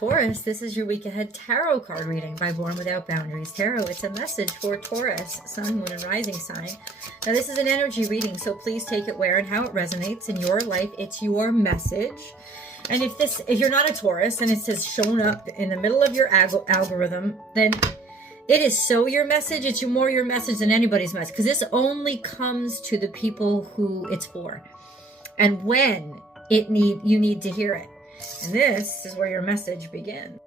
Taurus, this is your week ahead tarot card reading by Born Without Boundaries Tarot. It's a message for Taurus, sun, moon, and rising sign. Now, this is an energy reading, so please take it where and how it resonates in your life. It's your message. And if you're not a Taurus and it says shown up in the middle of your algorithm, then it is so your message. It's more your message than anybody's message, because this only comes to the people who it's for and when you need to hear it. And this is where your message begins.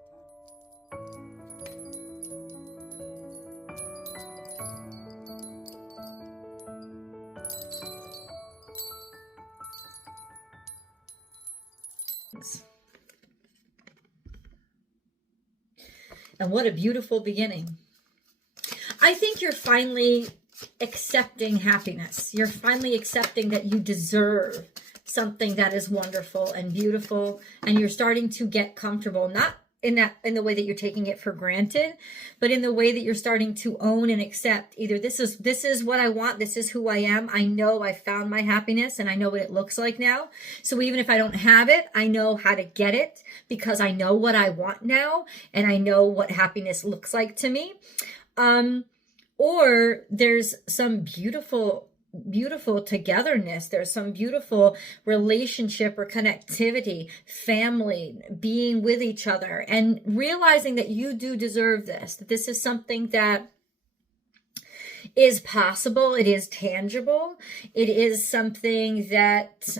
And what a beautiful beginning. I think you're finally accepting happiness. You're finally accepting that you deserve something that is wonderful and beautiful, and you're starting to get comfortable, not in the way that you're taking it for granted, but in the way that you're starting to own and accept either this is what I want, this is who I am, I know I found my happiness and I know what it looks like now. So even if I don't have it, I know how to get it because I know what I want now and I know what happiness looks like to me. Or there's some beautiful togetherness. There's some beautiful relationship or connectivity, family, being with each other, and realizing that you do deserve this, that this is something that is possible. It is tangible. It is something that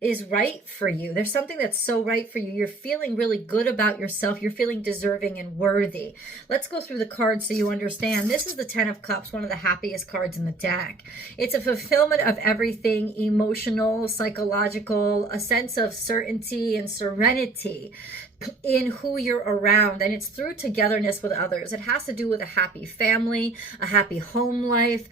is right for you. There's something that's so right for you. You're feeling really good about yourself. You're feeling deserving and worthy. Let's go through the cards so you understand. This is the 10 of Cups, one of the happiest cards in the deck. It's a fulfillment of everything emotional, psychological, a sense of certainty and serenity in who you're around, and it's through togetherness with others. It has to do with a happy family, a happy home life,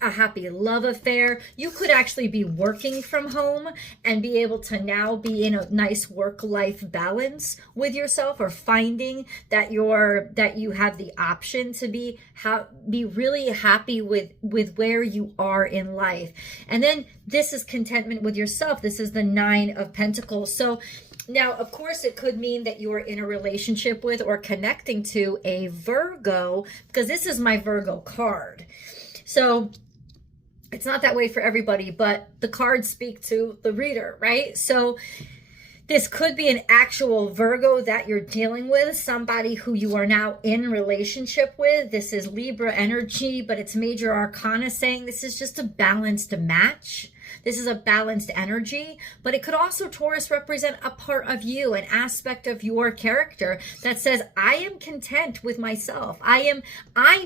a happy love affair. You could actually be working from home and be able to now be in a nice work-life balance with yourself, or finding that you have the option to be really happy with where you are in life. And then this is contentment with yourself. This is the 9 of Pentacles. So now, of course, it could mean that you are in a relationship with or connecting to a Virgo, because this is my Virgo card. So it's not that way for everybody, but the cards speak to the reader, right? So this could be an actual Virgo that you're dealing with, somebody who you are now in relationship with. This is Libra energy, but it's major arcana saying this is just a balanced match. This is a balanced energy, but it could also, Taurus, represent a part of you, an aspect of your character that says, I am content with myself. I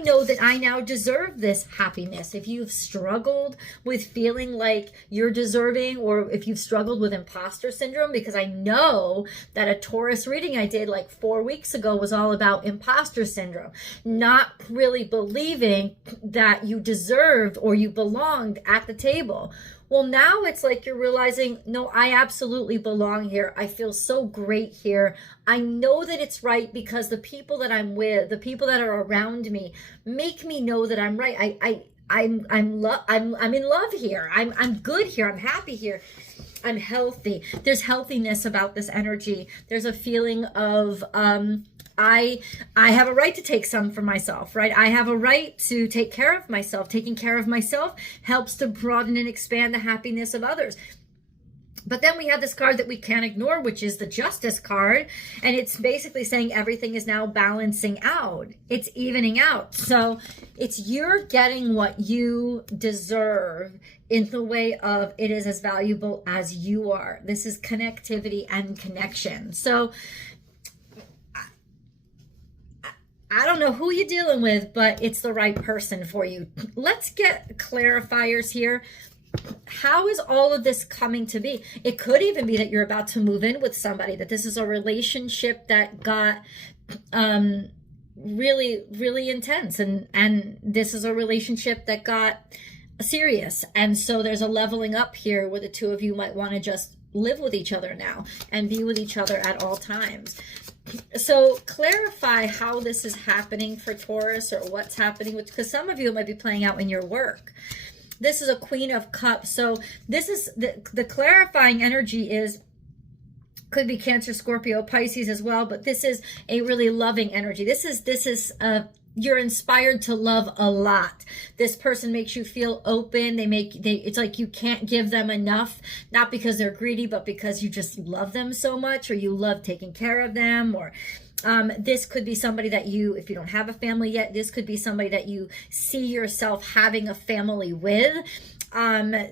know that I now deserve this happiness. If you've struggled with feeling like you're deserving, or if you've struggled with imposter syndrome, because I know that a Taurus reading I did like 4 weeks ago was all about imposter syndrome, not really believing that you deserved or you belonged at the table. Well, now it's like you're realizing, no, I absolutely belong here. I feel so great here. I know that it's right because the people that I'm with, the people that are around me, make me know that I'm right. I'm in love here. I'm good here. I'm happy here. I'm healthy. There's healthiness about this energy. There's a feeling of I have a right to take some for myself, right? I have a right to take care of myself. Taking care of myself helps to broaden and expand the happiness of others. But then we have this card that we can't ignore, which is the Justice card. And it's basically saying everything is now balancing out. It's evening out. So it's you're getting what you deserve in the way of it is as valuable as you are. This is connectivity and connection. So I don't know who you're dealing with, but it's the right person for you. Let's get clarifiers here. How is all of this coming to be? It could even be that you're about to move in with somebody, that this is a relationship that got really, really intense. And this is a relationship that got serious. And so there's a leveling up here where the two of you might want to just live with each other now and be with each other at all times. So clarify how this is happening for Taurus, or what's happening, because some of you might be playing out in your work. This is a Queen of Cups. So this is the clarifying energy is Could be Cancer, Scorpio, Pisces as well, but this is a really loving energy. This is you're inspired to love a lot. This person makes you feel open. It's like you can't give them enough, not because they're greedy, but because you just love them so much, or you love taking care of them. Or this could be somebody that you, if you don't have a family yet, this could be somebody that you see yourself having a family with.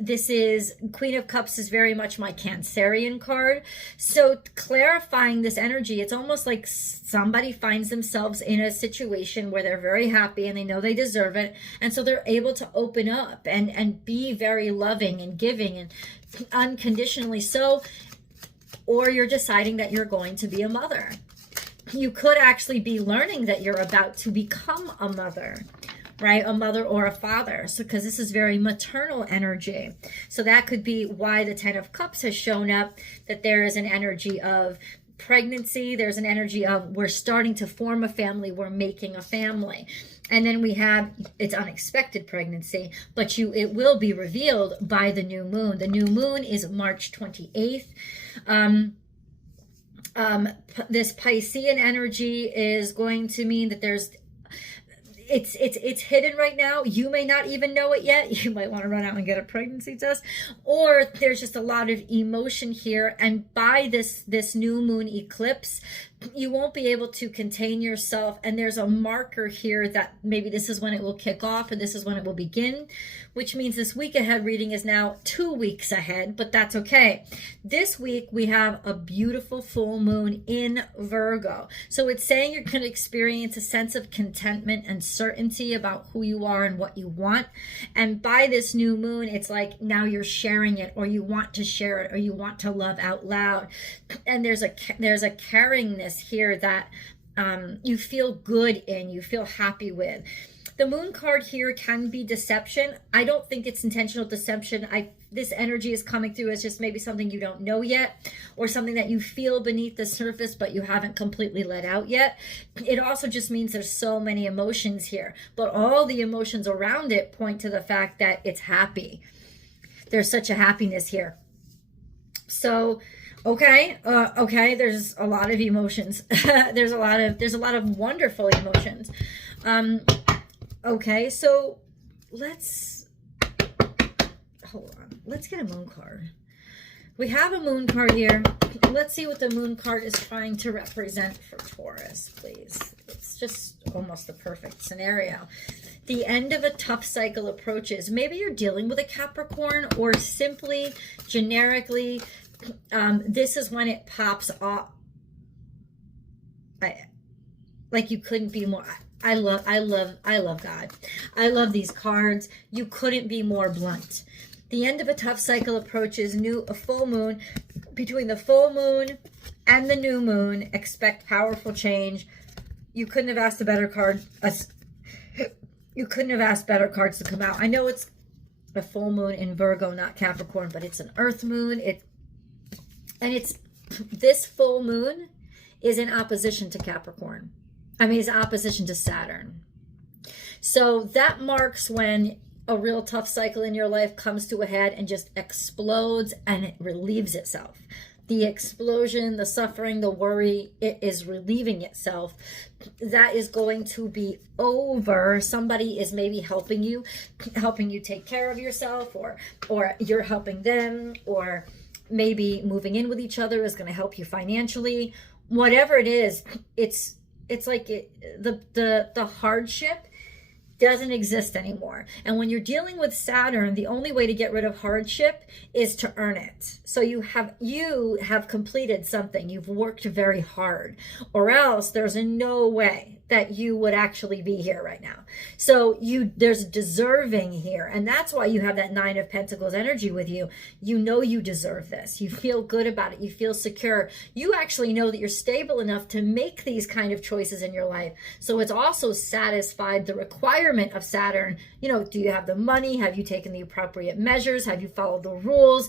This is Queen of Cups is very much my Cancerian card. So clarifying this energy, it's almost like somebody finds themselves in a situation where they're very happy and they know they deserve it. And so they're able to open up and be very loving and giving and unconditionally so. Or you're deciding that you're going to be a mother. You could actually be learning that you're about to become a mother. Right? A mother or a father. So, because this is very maternal energy. So that could be why the Ten of Cups has shown up, that there is an energy of pregnancy. There's an energy of we're starting to form a family. We're making a family. And then we have, it's unexpected pregnancy, but it will be revealed by the new moon. The new moon is March 28th. This Piscean energy is going to mean that it's hidden right now. You may not even know it yet. You might want to run out and get a pregnancy test, or there's just a lot of emotion here. And by this new moon eclipse, you won't be able to contain yourself. And there's a marker here that maybe this is when it will kick off, or this is when it will begin, which means this week ahead reading is now 2 weeks ahead, but that's okay. This week we have a beautiful full moon in Virgo. So it's saying you're going to experience a sense of contentment and certainty about who you are and what you want. And by this new moon, it's like now you're sharing it, or you want to share it, or you want to love out loud. And there's a caringness here that you feel good in, you feel happy with. The moon card here can be deception. I don't think it's intentional deception. This energy is coming through as just maybe something you don't know yet, or something that you feel beneath the surface but you haven't completely let out yet. It also just means there's so many emotions here, but all the emotions around it point to the fact that it's happy. There's such a happiness here. So okay, there's a lot of emotions. there's a lot of wonderful emotions. Okay, so let's get a moon card. We have a moon card here. Let's see what the moon card is trying to represent for Taurus, please. It's just almost the perfect scenario. The end of a tough cycle approaches. Maybe you're dealing with a Capricorn, or simply generically this is when it pops off. Like you couldn't be more. I love God. I love these cards. You couldn't be more blunt. The end of a tough cycle approaches. A full moon. Between the full moon and the new moon, expect powerful change. You couldn't have asked a better card. You couldn't have asked better cards to come out. I know it's a full moon in Virgo, not Capricorn, but it's an earth moon. This full moon is in opposition to Capricorn. It's opposition to Saturn. So that marks when a real tough cycle in your life comes to a head and just explodes, and it relieves itself. The explosion, the suffering, the worry, it is relieving itself. That is going to be over. Somebody is maybe helping you take care of yourself, or you're helping them, or maybe moving in with each other is going to help you financially. Whatever it is, it's like the hardship doesn't exist anymore. And when you're dealing with Saturn, the only way to get rid of hardship is to earn it. So you have completed something. You've worked very hard, or else there's no way that you would actually be here right now. So there's deserving here. And that's why you have that Nine of Pentacles energy with you. You know you deserve this. You feel good about it. You feel secure. You actually know that you're stable enough to make these kind of choices in your life. So it's also satisfied the requirement of Saturn. Do you have the money? Have you taken the appropriate measures? Have you followed the rules?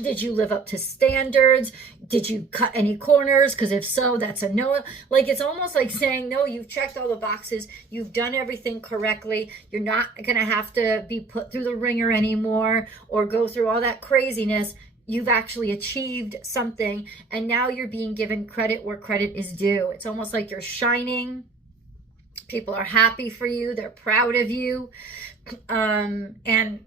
Did you live up to standards? Did you cut any corners? Because if so, that's a no. Like, it's almost like saying, no, you've checked all the boxes. You've done everything correctly. You're not going to have to be put through the ringer anymore, or go through all that craziness. you've actually achieved something, and now you're being given credit where credit is due. It's almost like you're shining. People are happy for you. They're proud of you. And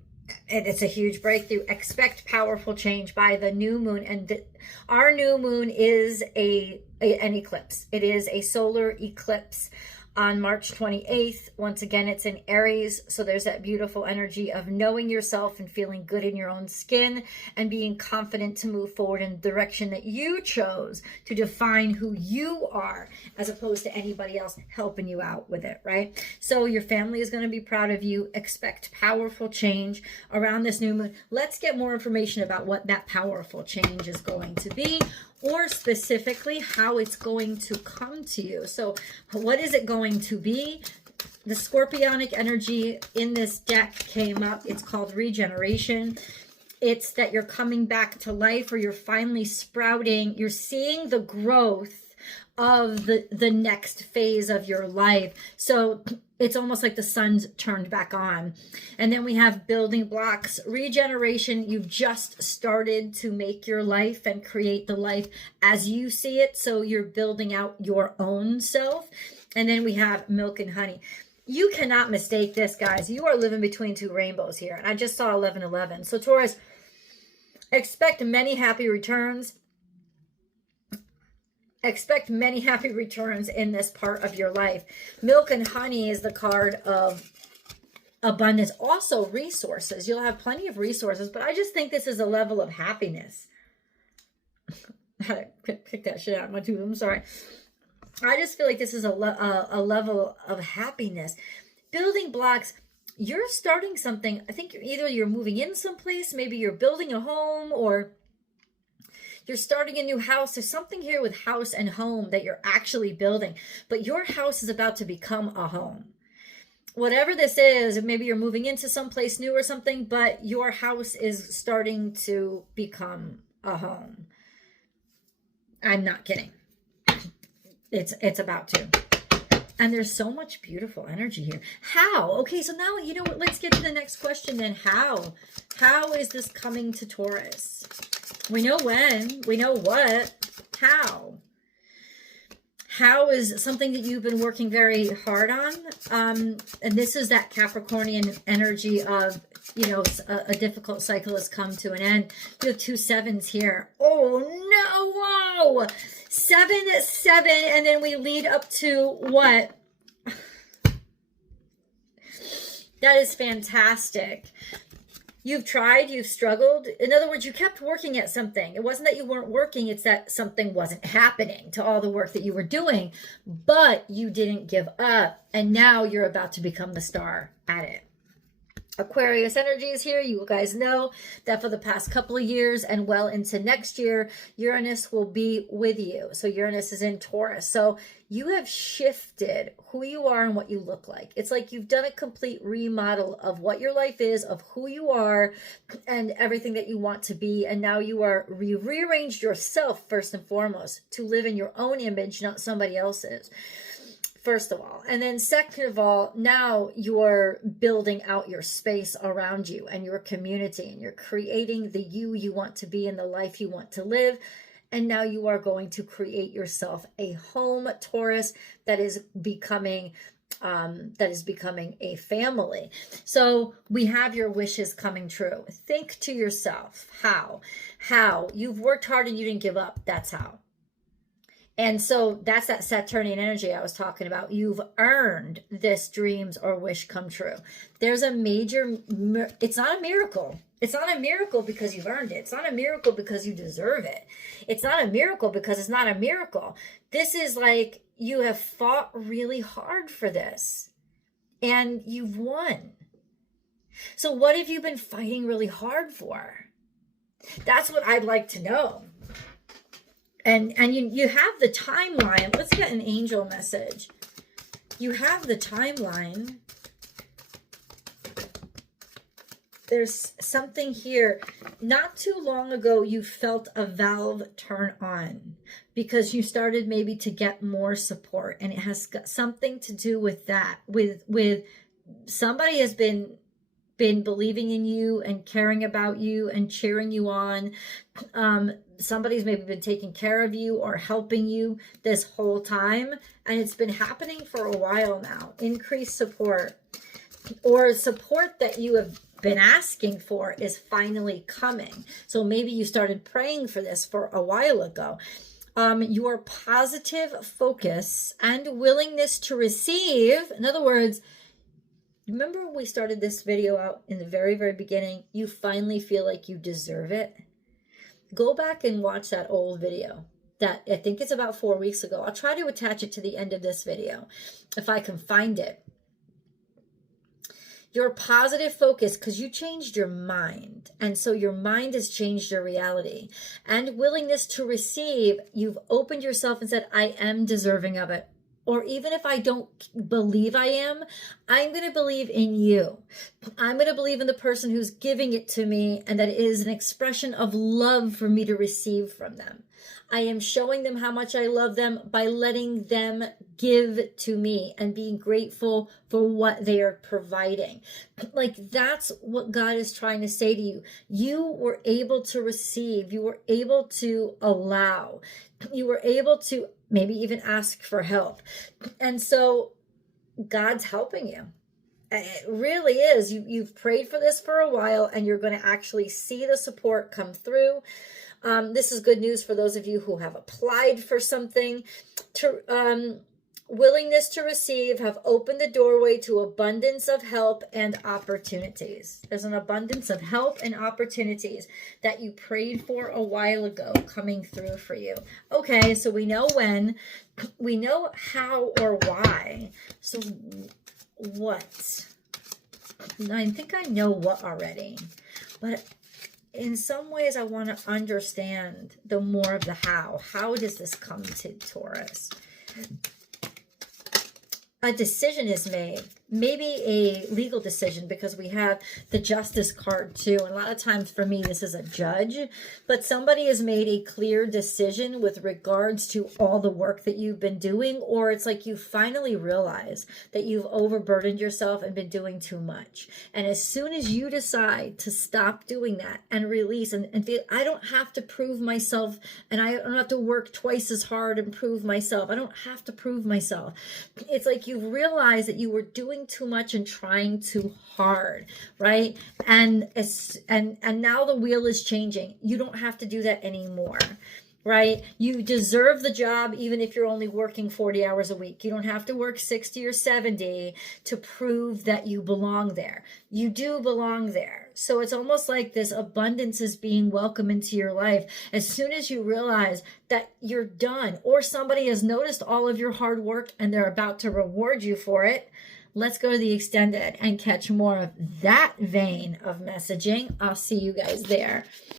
it's a huge breakthrough. Expect powerful change by the new moon. And our new moon is an eclipse. It is a solar eclipse on March 28th. Once again, it's in Aries. So there's that beautiful energy of knowing yourself and feeling good in your own skin and being confident to move forward in the direction that you chose to define who you are, as opposed to anybody else helping you out with it, right? So your family is going to be proud of you. Expect powerful change around this new moon. Let's get more information about what that powerful change is going to be, or specifically how it's going to come to you. So what is it going to be? The scorpionic energy in this deck came up. It's called regeneration. It's that you're coming back to life, or you're finally sprouting. You're seeing the growth of the next phase of your life. So it's almost like the sun's turned back on. And then we have building blocks, regeneration. You've just started to make your life and create the life as you see it. So you're building out your own self. And then we have milk and honey. You cannot mistake this, guys. You are living between two rainbows here. And I just saw 1111. So Taurus, expect many happy returns. Expect many happy returns in this part of your life. Milk and honey is the card of abundance. Also resources. You'll have plenty of resources, but I just think this is a level of happiness. I had to pick that shit out of my tooth. I'm sorry. I just feel like this is a level of happiness. Building blocks. You're starting something. I think you're moving in someplace. Maybe you're building a home, or you're starting a new house. There's something here with house and home that you're actually building, but your house is about to become a home. Whatever this is, maybe you're moving into someplace new or something, but your house is starting to become a home. I'm not kidding. It's about to. And there's so much beautiful energy here. How? Okay, so now, you know what? Let's get to the next question then. How? How is this coming to Taurus? We know when. We know what. How? How is something that you've been working very hard on. And this is that Capricornian energy of, you know, a difficult cycle has come to an end. You have 2 sevens here. Oh, no. Whoa. 7, 7. And then we lead up to what? That is fantastic. You've tried, you've struggled. In other words, you kept working at something. It wasn't that you weren't working, it's that something wasn't happening to all the work that you were doing, but you didn't give up. And now you're about to become the star at it. Aquarius energy is here. You guys know that for the past couple of years and well into next year, Uranus will be with you. So Uranus is in Taurus. So you have shifted who you are and what you look like. It's like you've done a complete remodel of what your life is, of who you are and everything that you want to be. And now you are rearranged yourself first and foremost to live in your own image, not somebody else's. First of all. And then second of all, now you're building out your space around you and your community, and you're creating the you want to be and the life you want to live. And now you are going to create yourself a home, Taurus, that is becoming a family. So we have your wishes coming true. Think to yourself, how you've worked hard and you didn't give up. That's how. And so that's that Saturnian energy I was talking about. You've earned this dreams or wish come true. There's a major, it's not a miracle. It's not a miracle because you've earned it. It's not a miracle because you deserve it. It's not a miracle because it's not a miracle. This is like you have fought really hard for this and you've won. So what have you been fighting really hard for? That's what I'd like to know. And you have the timeline. Let's get an angel message. You have the timeline. There's something here. Not too long ago, you felt a valve turn on because you started maybe to get more support. And it has got something to do with that. With somebody has been been believing in you and caring about you and cheering you on. Somebody's maybe been taking care of you or helping you this whole time, and it's been happening for a while now. Increased support, or support that you have been asking for is finally coming. So maybe you started praying for this for a while ago. Your positive focus and willingness to receive, in other words, remember when we started this video out in the very, very beginning, you finally feel like you deserve it? Go back and watch that old video. That, I think it's about 4 weeks ago. I'll try to attach it to the end of this video if I can find it. Your positive focus, because you changed your mind. And so your mind has changed your reality. And willingness to receive, you've opened yourself and said, I am deserving of it. Or even if I don't believe I am, I'm going to believe in you. I'm going to believe in the person who's giving it to me, and that it is an expression of love for me to receive from them. I am showing them how much I love them by letting them give to me and being grateful for what they are providing. Like, that's what God is trying to say to you. You were able to receive. You were able to allow. You were able to maybe even ask for help. And so God's helping you. It really is. You've prayed for this for a while, and you're going to actually see the support come through. This is good news for those of you who have applied for something. Willingness to receive have opened the doorway to abundance of help and opportunities. There's an abundance of help and opportunities that you prayed for a while ago coming through for you. Okay, so we know when, we know how or why. So what? I think I know what already, but in some ways I want to understand the more of the how. How does this come to Taurus? A decision is made, maybe a legal decision, because we have the Justice card too. And a lot of times for me, this is a judge, but somebody has made a clear decision with regards to all the work that you've been doing, or it's like you finally realize that you've overburdened yourself and been doing too much. And as soon as you decide to stop doing that and release and feel, I don't have to prove myself, and I don't have to work twice as hard and prove myself. I don't have to prove myself. It's like you realize that you were doing too much and trying too hard, right? And now the wheel is changing. You don't have to do that anymore, right? You deserve the job even if you're only working 40 hours a week. You don't have to work 60 or 70 to prove that you belong there. You do belong there. So it's almost like this abundance is being welcomed into your life. As soon as you realize that you're done, or somebody has noticed all of your hard work and they're about to reward you for it, let's go to the extended and catch more of that vein of messaging. I'll see you guys there.